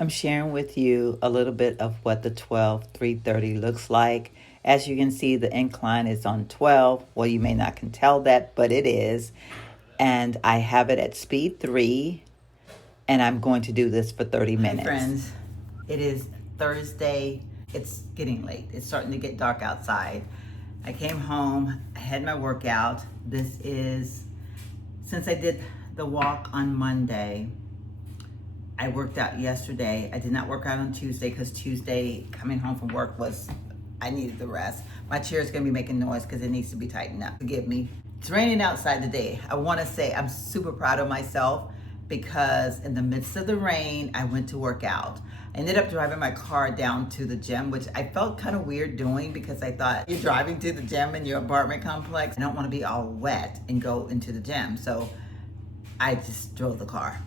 I'm sharing with you a little bit of what the 12-330 looks like. As you can see, the incline is on 12. Well, you may not can tell that, but it is. And I have it at speed 3, and I'm going to do this for 30 minutes. Hi, friends. It is Thursday. It's getting late. It's starting to get dark outside. I came home, I had my workout. This is, since I did the walk on Monday, I worked out yesterday. I did not work out on Tuesday because Tuesday coming home from work I needed the rest. My chair is gonna be making noise because it needs to be tightened up. Forgive me. It's raining outside today. I wanna say I'm super proud of myself because in the midst of the rain, I went to work out. I ended up driving my car down to the gym, which I felt kind of weird doing because I thought you're driving to the gym in your apartment complex. I don't wanna be all wet and go into the gym. So I just drove the car.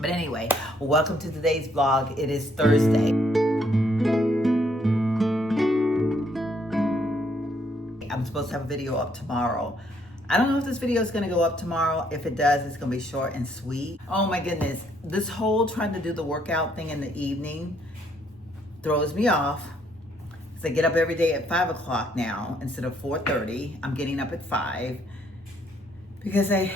But anyway, welcome to today's vlog. It is Thursday. I'm supposed to have a video up tomorrow. I don't know if this video is gonna go up tomorrow. If it does, it's gonna be short and sweet. Oh my goodness, this whole trying to do the workout thing in the evening throws me off. Because I get up every day at 5 o'clock now instead of 4:30. I'm getting up at 5 because I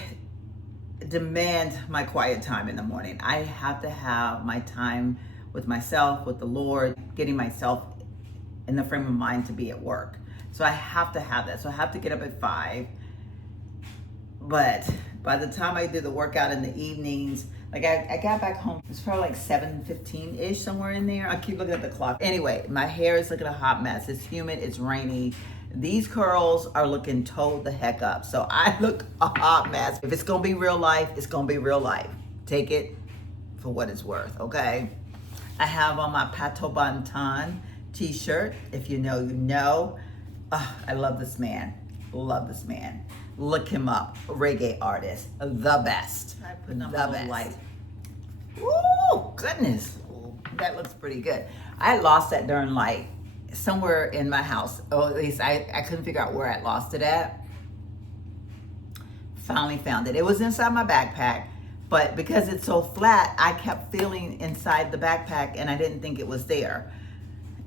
demand my quiet time in the morning. I have to have my time with myself, with the Lord, getting myself in the frame of mind to be at work. So I have to have that. So I have to get up at 5. But by the time I do the workout in the evenings, like I got back home, it's probably like 7:15-ish, somewhere in there. I keep looking at the clock. Anyway, my hair is looking a hot mess. It's humid, it's rainy. These curls are looking towed the heck up. So I look a hot mess. If it's gonna be real life, it's gonna be real life. Take it for what it's worth, okay? I have on my Pato Bantan t-shirt. If you know, you know. I love this man, love this man. Look him up, reggae artist, the best. I put on the best. Light. Ooh, goodness, that looks pretty good. I lost that darn light somewhere in my house, or at least I couldn't figure out where I lost it at. Finally found it. It was inside my backpack, but because it's so flat, I kept feeling inside the backpack and I didn't think it was there.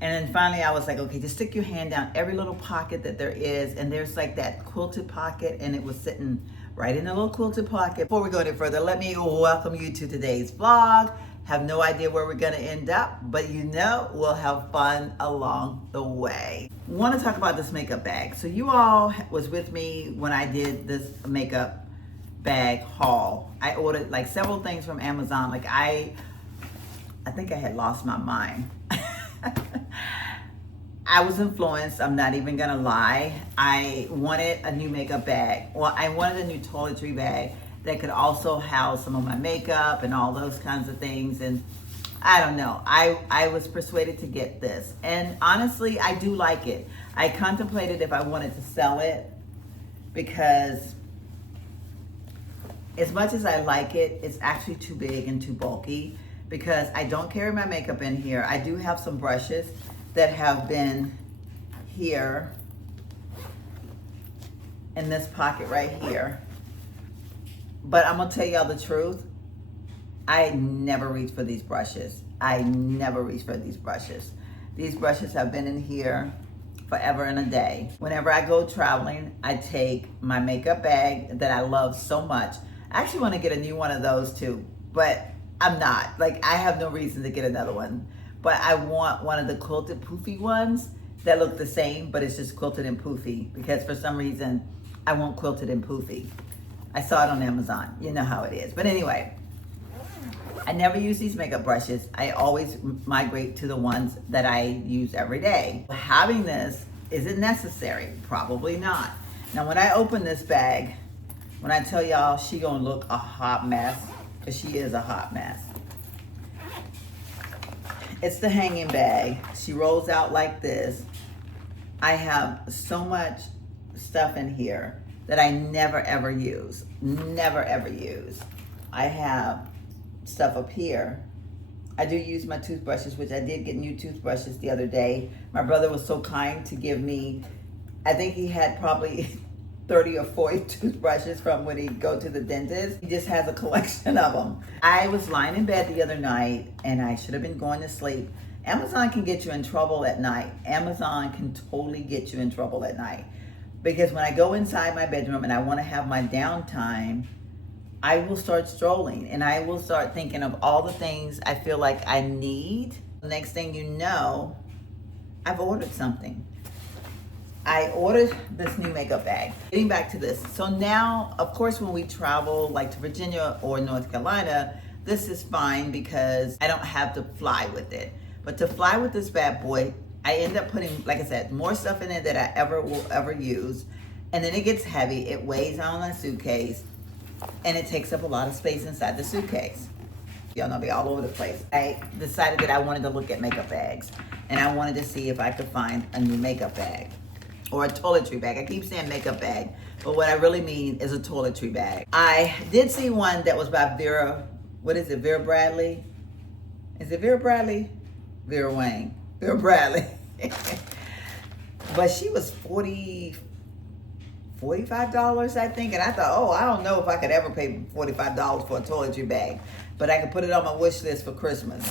And then finally I was like, okay, just stick your hand down every little pocket that there is, and there's like that quilted pocket, and it was sitting right in the little quilted pocket. Before we go any further, let me welcome you to today's vlog. Have no idea where we're gonna end up, but you know we'll have fun along the way. Want to talk about this makeup bag. So you all was with me when I did this makeup bag haul. I ordered like several things from Amazon. Like I think I had lost my mind. I was influenced, I'm not even gonna lie. I wanted a new makeup bag. Well, I wanted a new toiletry bag that could also house some of my makeup and all those kinds of things. And I don't know, I was persuaded to get this. And honestly, I do like it. I contemplated if I wanted to sell it because as much as I like it, it's actually too big and too bulky because I don't carry my makeup in here. I do have some brushes that have been here in this pocket right here. But I'm gonna tell y'all the truth. I never reach for these brushes. I never reach for these brushes. These brushes have been in here forever and a day. Whenever I go traveling, I take my makeup bag that I love so much. I actually wanna get a new one of those too, but I'm not. Like, I have no reason to get another one. But I want one of the quilted poofy ones that look the same, but it's just quilted and poofy because for some reason I want quilted and poofy. I saw it on Amazon. You know how it is. But anyway, I never use these makeup brushes. I always migrate to the ones that I use every day. Having this, is it necessary? Probably not. Now, when I open this bag, when I tell y'all she gonna look a hot mess, because she is a hot mess. It's the hanging bag. She rolls out like this. I have so much stuff in here that I never ever use. Never ever use. I have stuff up here. I do use my toothbrushes, which I did get new toothbrushes the other day. My brother was so kind to give me, I think he had probably 30 or 40 toothbrushes from when he go to the dentist. He just has a collection of them. I was lying in bed the other night and I should have been going to sleep. Amazon can get you in trouble at night. Amazon can totally get you in trouble at night. Because when I go inside my bedroom and I want to have my downtime, I will start strolling and I will start thinking of all the things I feel like I need. The next thing you know, I've ordered something. I ordered this new makeup bag. Getting back to this. So now, of course, when we travel like to Virginia or North Carolina, this is fine because I don't have to fly with it. But to fly with this bad boy, I end up putting, like I said, more stuff in it than I will ever use. And then it gets heavy. It weighs on a suitcase and it takes up a lot of space inside the suitcase. Y'all know, be all over the place. I decided that I wanted to look at makeup bags and I wanted to see if I could find a new makeup bag or a toiletry bag. I keep saying makeup bag, but what I really mean is a toiletry bag. I did see one that was by Vera, what is it, Vera Bradley? Is it Vera Bradley? Vera Wang, Vera Bradley. But she was $45, I think. And I thought, oh, I don't know if I could ever pay $45 for a toiletry bag, but I could put it on my wish list for Christmas.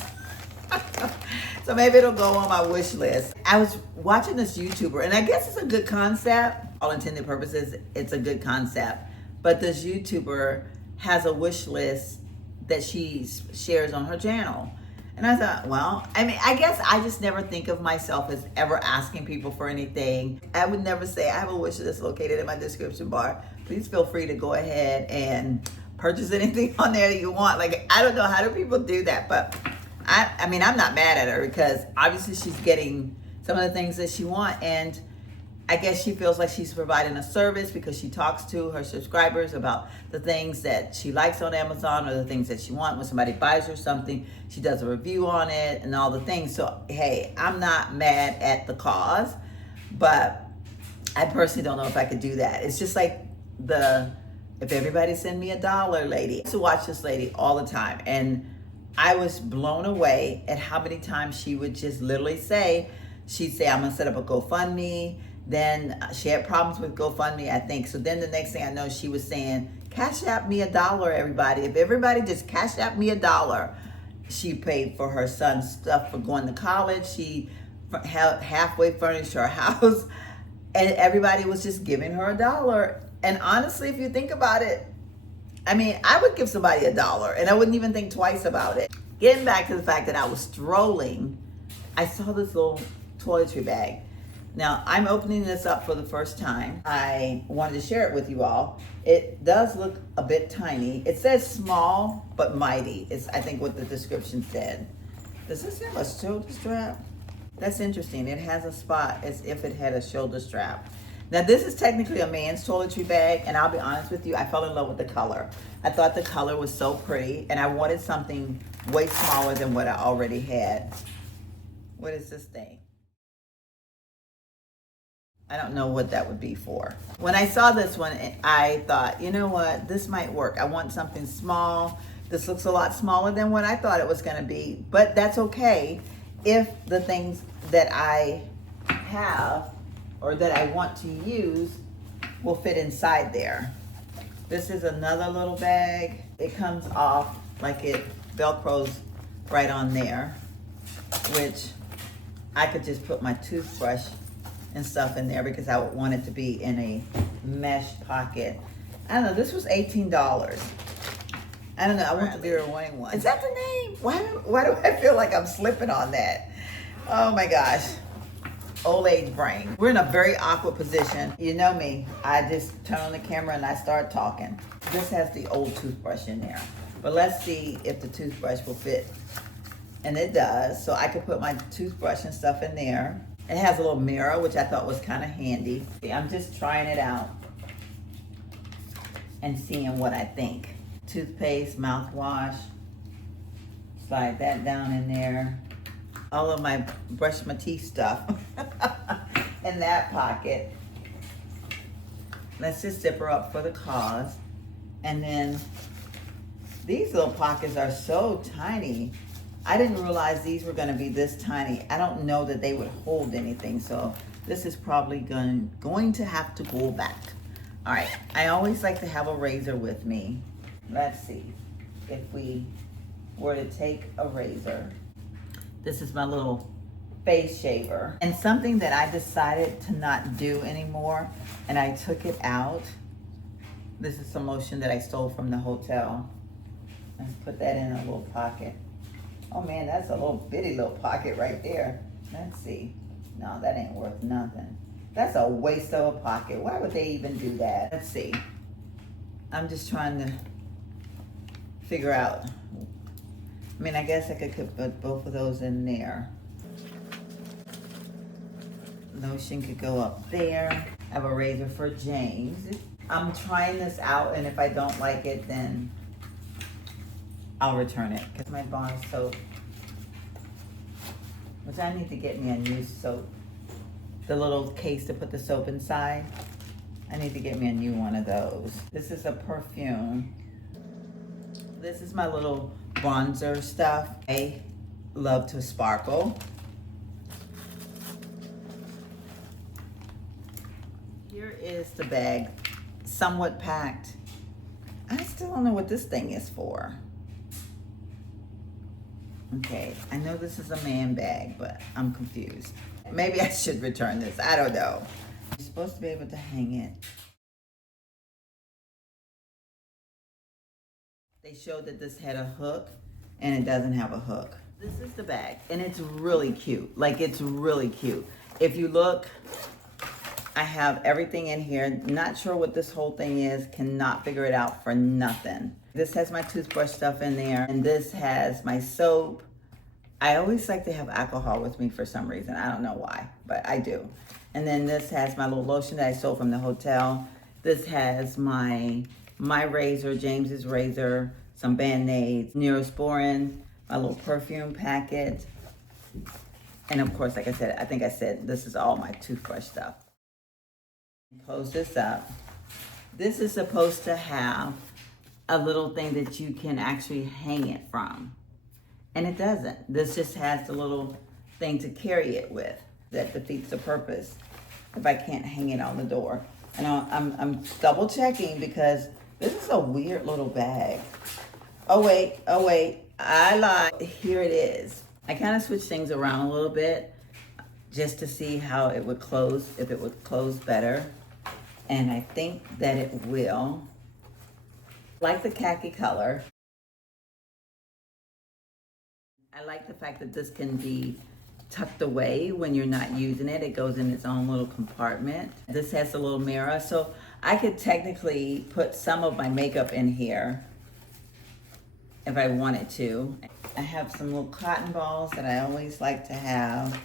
So maybe it'll go on my wish list. I was watching this YouTuber, and I guess it's a good concept. All intended purposes, it's a good concept. But this YouTuber has a wish list that she shares on her channel. And I thought, well, I mean, I guess I just never think of myself as ever asking people for anything. I would never say, I have a wish list located in my description bar. Please feel free to go ahead and purchase anything on there that you want. Like, I don't know, how do people do that? But I mean, I'm not mad at her because obviously she's getting some of the things that she wants. And I guess she feels like she's providing a service because she talks to her subscribers about the things that she likes on Amazon or the things that she wants. When somebody buys her something, she does a review on it and all the things. So, hey, I'm not mad at the cause, but I personally don't know if I could do that. It's just like if everybody send me $1 lady. I used to watch this lady all the time, and I was blown away at how many times she would just literally say, she'd say, I'm gonna set up a GoFundMe. Then she had problems with GoFundMe, I think. So then the next thing I know, she was saying, cash app me $1, everybody. If everybody just cash app me $1. She paid for her son's stuff for going to college. She halfway furnished her house. And everybody was just giving her $1. And honestly, if you think about it, I mean, I would give somebody $1 and I wouldn't even think twice about it. Getting back to the fact that I was strolling, I saw this little toiletry bag. Now, I'm opening this up for the first time. I wanted to share it with you all. It does look a bit tiny. It says small, but mighty. It's, I think, what the description said. Does this have a shoulder strap? That's interesting. It has a spot as if it had a shoulder strap. Now, this is technically a man's toiletry bag, and I'll be honest with you, I fell in love with the color. I thought the color was so pretty, and I wanted something way smaller than what I already had. What is this thing? I don't know what that would be for. When I saw this one, I thought, you know what, this might work. I want something small. This looks a lot smaller than what I thought it was gonna be, but that's okay if the things that I have or that I want to use will fit inside there. This is another little bag. It comes off like it Velcros right on there, which I could just put my toothbrush and stuff in there because I would want it to be in a mesh pocket. I don't know, this was $18. I don't know, I want the Vera Wang one. Is that the name? Why do I feel like I'm slipping on that? Oh my gosh. Old age brain. We're in a very awkward position. You know me, I just turn on the camera and I start talking. This has the old toothbrush in there, but let's see if the toothbrush will fit. And it does, so I could put my toothbrush and stuff in there. It has a little mirror, which I thought was kind of handy. I'm just trying it out and seeing what I think. Toothpaste, mouthwash, slide that down in there. All of my brush my teeth stuff in that pocket. Let's just zip her up for the cause. And then these little pockets are so tiny. I didn't realize these were gonna be this tiny. I don't know that they would hold anything, so this is probably going to have to go back. All right, I always like to have a razor with me. Let's see if we were to take a razor. This is my little face shaver. And something that I decided to not do anymore, and I took it out. This is some lotion that I stole from the hotel. Let's put that in a little pocket. Oh man, that's a little bitty little pocket right there. Let's see. No, that ain't worth nothing. That's a waste of a pocket. Why would they even do that? Let's see. I'm just trying to figure out. I mean, I guess I could put both of those in there. Lotion could go up there. I have a razor for James. I'm trying this out, and if I don't like it, then I'll return it. Because my bar soap, which I need to get me a new soap. The little case to put the soap inside. I need to get me a new one of those. This is a perfume. This is my little bronzer stuff. I love to sparkle. Here is the bag, somewhat packed. I still don't know what this thing is for. Okay, I know this is a man bag, but I'm confused. Maybe I should return this, I don't know. You're supposed to be able to hang it. They showed that this had a hook, and it doesn't have a hook. This is the bag, and it's really cute. Like, it's really cute. If you look, I have everything in here. Not sure what this whole thing is. Cannot figure it out for nothing. This has my toothbrush stuff in there, and this has my soap. I always like to have alcohol with me for some reason. I don't know why, but I do. And then this has my little lotion that I stole from the hotel. This has my razor, James's razor, some Band-Aids, Neosporin, my little perfume packet. And of course, like I said, I think I said this is all my toothbrush stuff. Close this up. This is supposed to have a little thing that you can actually hang it from. And it doesn't. This just has the little thing to carry it with. That defeats the purpose if I can't hang it on the door. And I'm double checking because this is a weird little bag. Oh wait, I lied. Here it is. I kind of switched things around a little bit just to see how it would close, if it would close better. And I think that it will. Like the khaki color. I like the fact that this can be tucked away when you're not using it. It goes in its own little compartment. This has a little mirror, so I could technically put some of my makeup in here if I wanted to. I have some little cotton balls that I always like to have,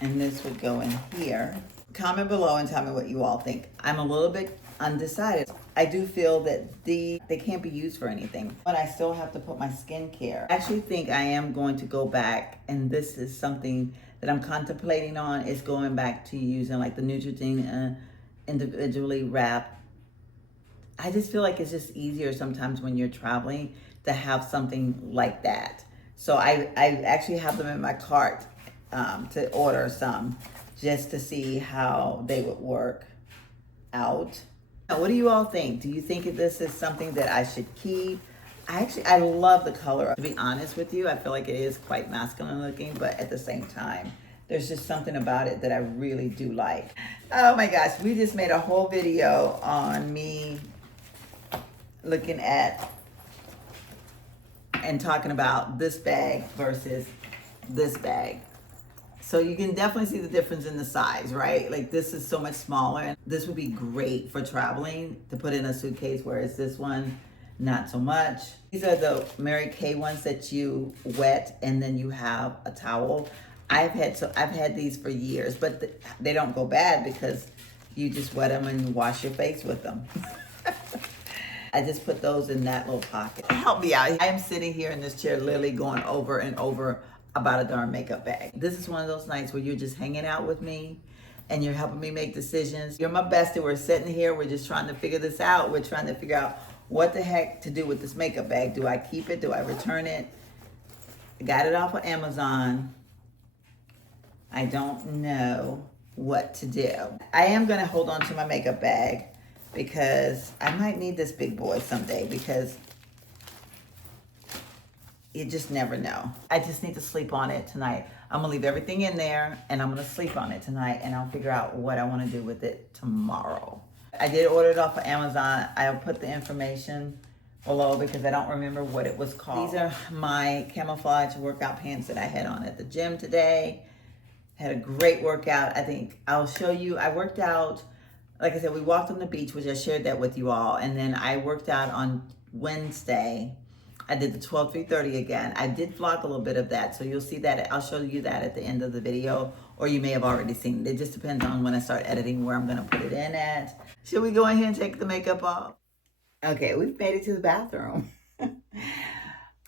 and this would go in here. Comment below and tell me what you all think. I'm a little bit undecided. I do feel that they can't be used for anything, but I still have to put my skincare. I actually think I am going to go back, and this is something that I'm contemplating on, is going back to using like the Neutrogena individually wrapped. I just feel like it's just easier sometimes when you're traveling to have something like that. So I actually have them in my cart to order some just to see how they would work out. What do you all think? Do you think that this is something that I should keep? I love the color. To be honest with you, I feel like it is quite masculine looking, but at the same time, there's just something about it that I really do like. Oh my gosh, we just made a whole video on me looking at and talking about this bag versus this bag. So you can definitely see the difference in the size, right? Like this is so much smaller, and this would be great for traveling to put in a suitcase, whereas this one, not so much. These are the Mary Kay ones that you wet and then you have a towel. I've had these for years, but they don't go bad because you just wet them and wash your face with them. I just put those in that little pocket. Help me out. I am sitting here in this chair literally going over and over about a darn makeup bag. This is one of those nights where you're just hanging out with me and you're helping me make decisions. You're my bestie. We're sitting here. We're just trying to figure this out. We're trying to figure out what the heck to do with this makeup bag. Do I keep it? Do I return it? I got it off of Amazon. I don't know what to do. I am going to hold on to my makeup bag because I might need this big boy someday, because you just never know. I just need to sleep on it tonight. I'm gonna leave everything in there and I'm gonna sleep on it tonight, and I'll figure out what I wanna do with it tomorrow. I did order it off of Amazon. I'll put the information below because I don't remember what it was called. These are my camouflage workout pants that I had on at the gym today. Had a great workout. I think I'll show you. I worked out, like I said, we walked on the beach, which I shared that with you all. And then I worked out on Wednesday. I did the 12-3-30 again. I did vlog a little bit of that, so you'll see that. I'll show you that at the end of the video, or you may have already seen it. It just depends on when I start editing where I'm gonna put it in at. Should we go ahead and take the makeup off? Okay, we've made it to the bathroom.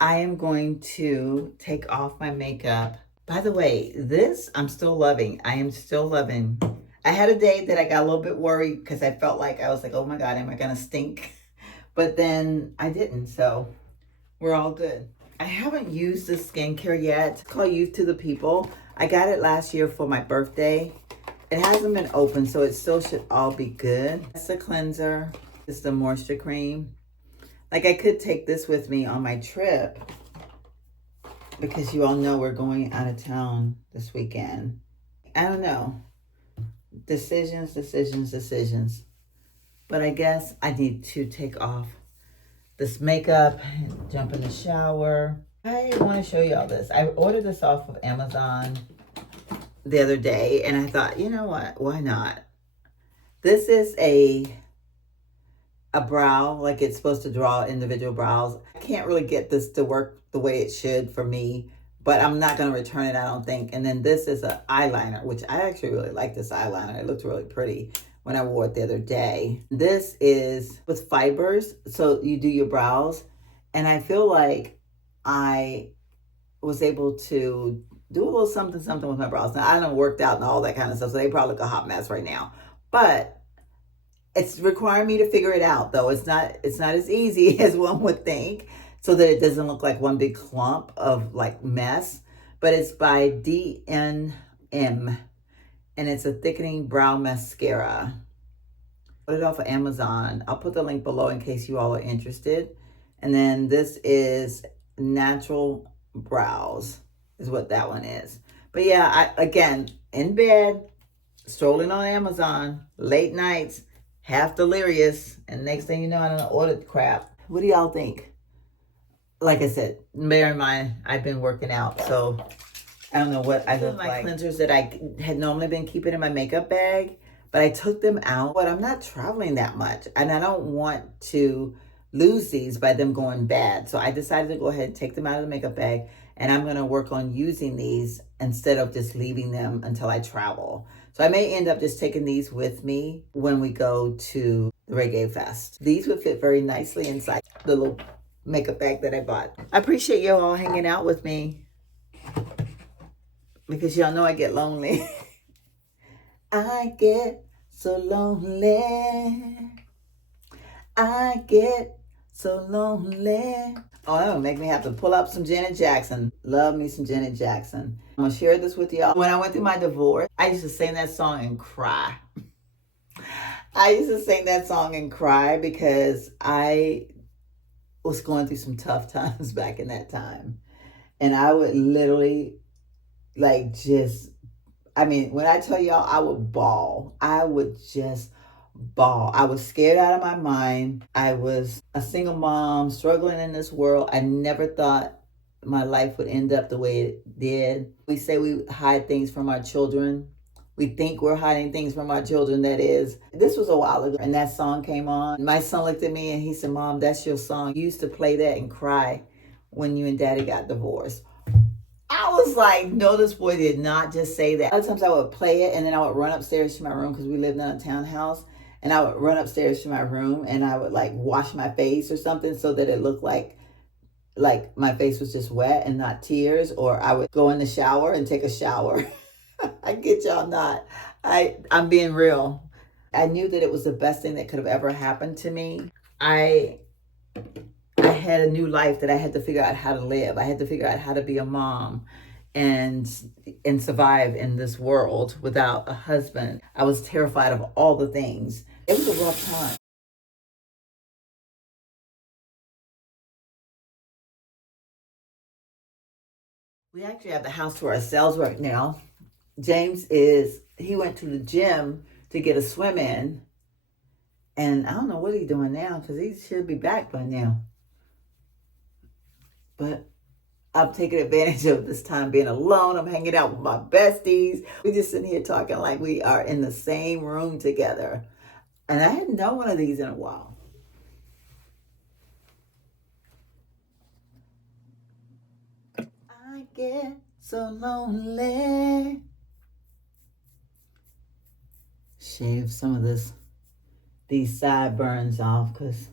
I am going to take off my makeup. By the way, this I'm still loving. I am still loving. I had a day that I got a little bit worried because I felt like, I was like, oh my God, am I gonna stink? But then I didn't, so we're all good. I haven't used this skincare yet. It's called Youth to the People. I got it last year for my birthday. It hasn't been open, so it still should all be good. It's the cleanser. It's the moisture cream. Like, I could take this with me on my trip because you all know we're going out of town this weekend. I don't know. Decisions. But I guess I need to take off this makeup and jump in the shower. I want to show you all this. I ordered this off of Amazon the other day, and I thought, you know what? Why not? This is a brow, like it's supposed to draw individual brows. I can't really get this to work the way it should for me, but I'm not going to return it, I don't think. And then this is an eyeliner, which I actually really like this eyeliner. It looked really pretty when I wore it the other day. This is with fibers, so you do your brows. And I feel like I was able to do a little something with my brows. Now, I done worked out and all that kind of stuff, so they probably look a hot mess right now. But it's requiring me to figure it out, though. It's not as easy as one would think, so that it doesn't look like one big clump of like mess. But it's by DNM, and it's a thickening brow mascara. Put it off of Amazon. I'll put the link below in case you all are interested. And then this is Natural Brows, is what that one is. But yeah, again, in bed, strolling on Amazon, late nights, half delirious, and next thing you know, I done ordered crap. What do y'all think? Like I said, bear in mind, I've been working out, so I don't know what I look like. Cleansers that I had normally been keeping in my makeup bag, but I took them out. But I'm not traveling that much, and I don't want to lose these by them going bad. So I decided to go ahead and take them out of the makeup bag, and I'm gonna work on using these instead of just leaving them until I travel. So I may end up just taking these with me when we go to the Reggae Fest. These would fit very nicely inside the little makeup bag that I bought. I appreciate you all hanging out with me because y'all know I get lonely. I get so lonely. I get so lonely. Oh, that would make me have to pull up some Janet Jackson. Love me some Janet Jackson. I'm gonna share this with y'all. When I went through my divorce, I used to sing that song and cry. I used to sing that song and cry because I was going through some tough times back in that time. And I would literally like just, I mean, when I tell y'all, I would bawl. I would just bawl. I was scared out of my mind. I was a single mom struggling in this world. I never thought my life would end up the way it did. We say we hide things from our children. We think we're hiding things from our children, that is. This was a while ago, and that song came on. My son looked at me and he said, Mom, that's your song. You used to play that and cry when you and Daddy got divorced. I was like, no, this boy did not just say that. A lot of times I would play it and then I would run upstairs to my room because we lived in a townhouse. And I would run upstairs to my room and I would like wash my face or something so that it looked like my face was just wet and not tears. Or I would go in the shower and take a shower. I get y'all not. I'm being real. I knew that it was the best thing that could have ever happened to me. I had a new life that I had to figure out how to live. I had to figure out how to be a mom and survive in this world without a husband. I was terrified of all the things. It was a rough time. We actually have the house to ourselves right now. He went to the gym to get a swim in. And I don't know what he's doing now because he should be back by now. But I'm taking advantage of this time being alone. I'm hanging out with my besties. We're just sitting here talking like we are in the same room together. And I hadn't done one of these in a while. I get so lonely. Shave some of these sideburns off because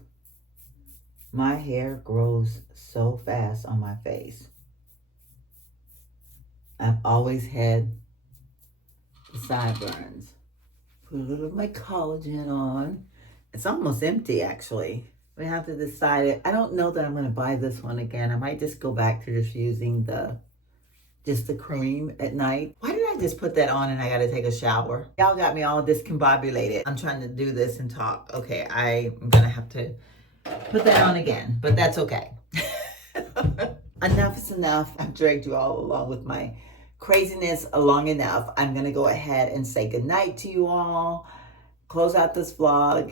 my hair grows so fast on my face. I've always had the sideburns. Put a little of my collagen on. It's almost empty, actually. We have to decide it. I don't know that I'm going to buy this one again. I might just go back to just using just the cream at night. Why did I just put that on and I got to take a shower? Y'all got me all discombobulated. I'm trying to do this and talk. Okay, I'm going to have to put that on again, but that's okay. Enough is enough. I've dragged you all along with my craziness long enough. I'm going to go ahead and say goodnight to you all. Close out this vlog.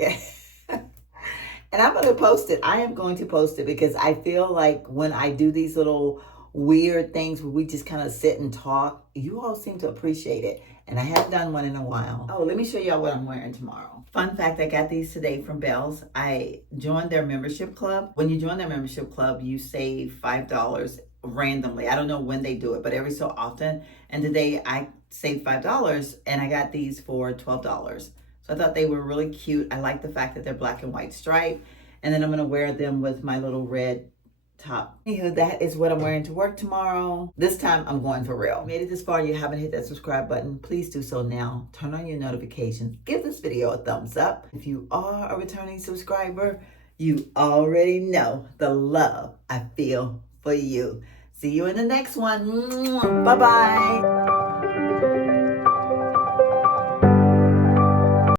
And I'm going to post it. I am going to post it because I feel like when I do these little weird things where we just kind of sit and talk, you all seem to appreciate it. And I haven't done one in a while. Oh, let me show y'all what I'm wearing tomorrow. Fun fact, I got these today from BÉIS. I joined their membership club. When you join their membership club, you save $5 randomly. I don't know when they do it, but every so often. And today I saved $5 and I got these for $12. So I thought they were really cute. I like the fact that they're black and white striped. And then I'm gonna wear them with my little red top. Anywho, that is what I'm wearing to work tomorrow. This time I'm going for real. Made it this far, you haven't hit that subscribe button, please do so now. Turn on your notifications. Give this video a thumbs up. If you are a returning subscriber, you already know the love I feel for you. See you in the next one. Bye-bye.